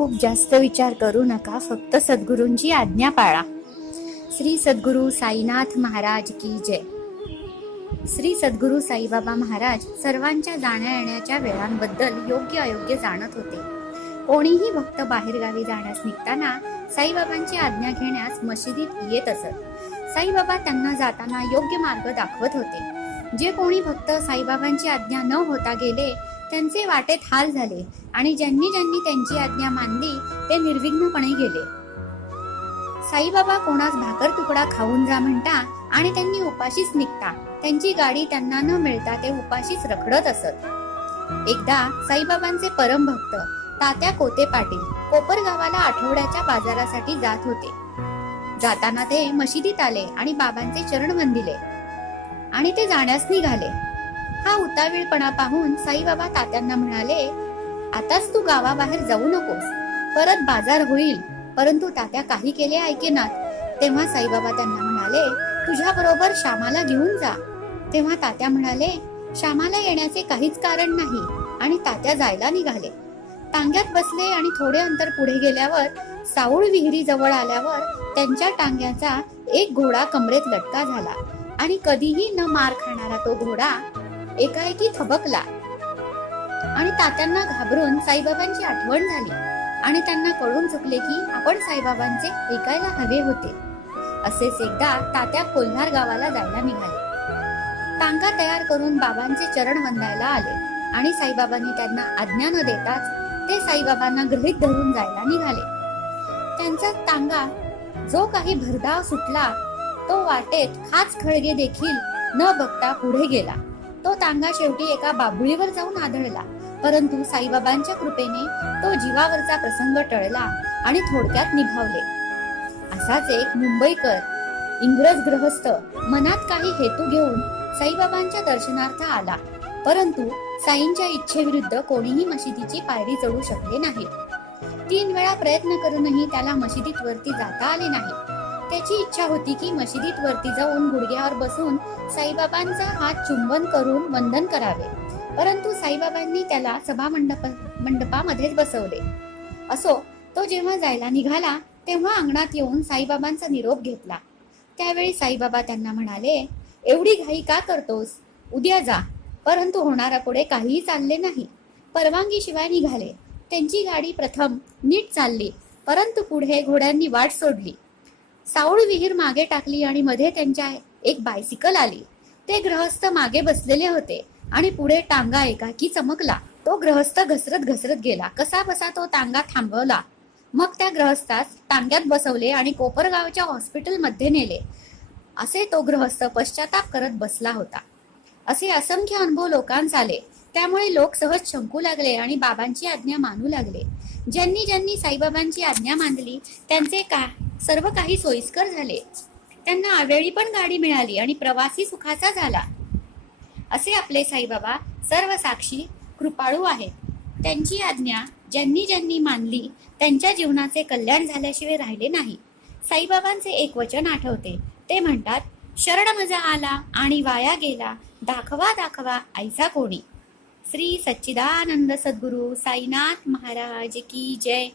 खूप जास्त विचार करू नका, फक्त सद्गुरूंची आज्ञा पाळा. श्री सद्गुरू साईनाथ महाराज की जय. श्री सद्गुरू साईबाबा महाराज सर्वांच्या जाण्या येण्याच्या वेळांबद्दल योग्य अयोग्य जाणत होते. कोणीही भक्त बाहेरगावी जाण्यास निघताना साईबाबांची आज्ञा घेण्यास मशिदीत येत असत. साईबाबा त्यांना जाताना योग्य मार्ग दाखवत होते. जे कोणी भक्त साईबाबांची आज्ञा न होता गेले त्यांचे वाटेत हाल झाले आणि ज्यांनी त्यांची आज्ञा मानली ते निर्विघ्नपणे गेले. साईबाबा कोणास भाकर तुकडा खाऊन जा म्हणता आणि त्यांनी उपाशीच निघता. त्यांची गाडी त्यांना न मिळता ते उपाशीच रखडत असत. एकदा साईबाबांचे परम भक्त तात्या कोते पाटील कोपरगावाला आठवड्याच्या बाजारासाठी जात होते. जाताना ते मशिदीत आले आणि बाबांचे चरण वंदिले आणि ते जाण्यास निघाले. हा उतावीळपणा पाहून साईबाबा तात्यांना म्हणाले, आताच तू गावाबाहेर जाऊ नकोस, परत बाजार होईल. परंतु तात्या काही केले ऐकेनात. तेव्हा साईबाबा त्यांना म्हणाले, तुझ्या बरोबर श्यामाला घेऊन जा. तेव्हा तात्या म्हणाले, श्यामाला येण्याचे काहीच कारण नाही. आणि तात्या जायला निघाले. टांग्यात बसले आणि थोडे अंतर पुढे गेल्यावर साऊळ विहिरी जवळ आल्यावर त्यांच्या टांग्याचा एक घोडा कमरेत लटका झाला आणि कधीही न मार खाणारा तो घोडा एकाएकी थबकला. आणि तात्यांना घाबरून साईबाबांची आठवण झाली आणि त्यांना कळून चुकले की आपण साईबाबांचे ऐकायला हवे होते. असेच एकदा तात्या कोल्हार गावाला जायला निघाले. टांगा तयार करून बाबांचे चरण वंदायला आले आणि साईबाबांनी त्यांना आज्ञा न देताच ते साईबाबांना गृहीत धरून जायला निघाले. त्यांचा टांगा जो काही भरधाव सुटला तो वाटेत खाच खळगे देखील न बघता पुढे गेला. तो टांगा शेवटी एका बाभुळीवर जाऊन आदळला. परंतु साईबाबांच्या कृपेने तो जीवावरचा प्रसंग टळला आणि थोडक्यात निभावले. असाच एक मुंबईकर इंग्रज गृहस्थ मनात काही हेतू घेऊन साईबाबांच्या दर्शनार्थ आला. परंतु साईंच्या इच्छेविरुद्ध कोणीही मशिदीची पायरी चढू शकले नाही. 3 वेळा प्रयत्न करूनही त्याला मशिदीत वरती जाता आले नाही. त्याची इच्छा होती की मशिदीत वरती जाऊन गुडघ्यावर बसून साईबाबांचा हात चुंबन करून वंदन करावे. परंतु साईबाबांनी त्याला सभा मंडपामध्येच बसवले. असो, तो जेव्हा जायला निघाला तेव्हा अंगणात येऊन साईबाबांचा निरोप घेतला. त्यावेळी साईबाबा त्यांना म्हणाले, एवढी घाई का करतोस, उद्या जा. परंतु होणारा पुढे काहीही चालले नाही. परवानगी शिवाय निघाले. त्यांची गाडी प्रथम नीट चालली, परंतु पुढे घोड्यांनी वाट सोडली. साऊळ विहीर मागे टाकली आणि मध्ये त्यांच्या एक बायसिकल आली. ते गृहस्थ मागे बसलेले होते आणि पुढे टांगा एकाकी चमकला. तो गृहस्थ घसरत गेला. कसा बसा तो टांगा थांबवला. मग त्या गृहस्थास टांग्यात बसवले आणि कोपरगावच्या हॉस्पिटलमध्ये नेले. असे तो गृहस्थ पश्चाताप करत बसला होता. असे असंख्य अनुभव लोकांस आले. त्यामुळे लोक सहज शंकू लागले आणि बाबांची आज्ञा मानू लागले. ज्यांनी साईबाबांची आज्ञा मानली त्यांचे सर्व काही सोयीस्कर झाले. त्यांना आवेळी पण गाडी मिळाली आणि प्रवासी सुखाचा झाला. असे आपले साईबाबा सर्व साक्षी कृपाळू आहेत. त्यांची आज्ञा ज्यांनी मानली त्यांच्या जीवनाचे कल्याण झाल्याशिवाय राहिले नाही. साईबाबांचे एक वचन आठवते. ते म्हणतात, शरण मजा आला आणि वाया गेला, दाखवा ऐसा कोणी. श्री सच्चिदानंद सद्गुरू साईनाथ महाराज की जय.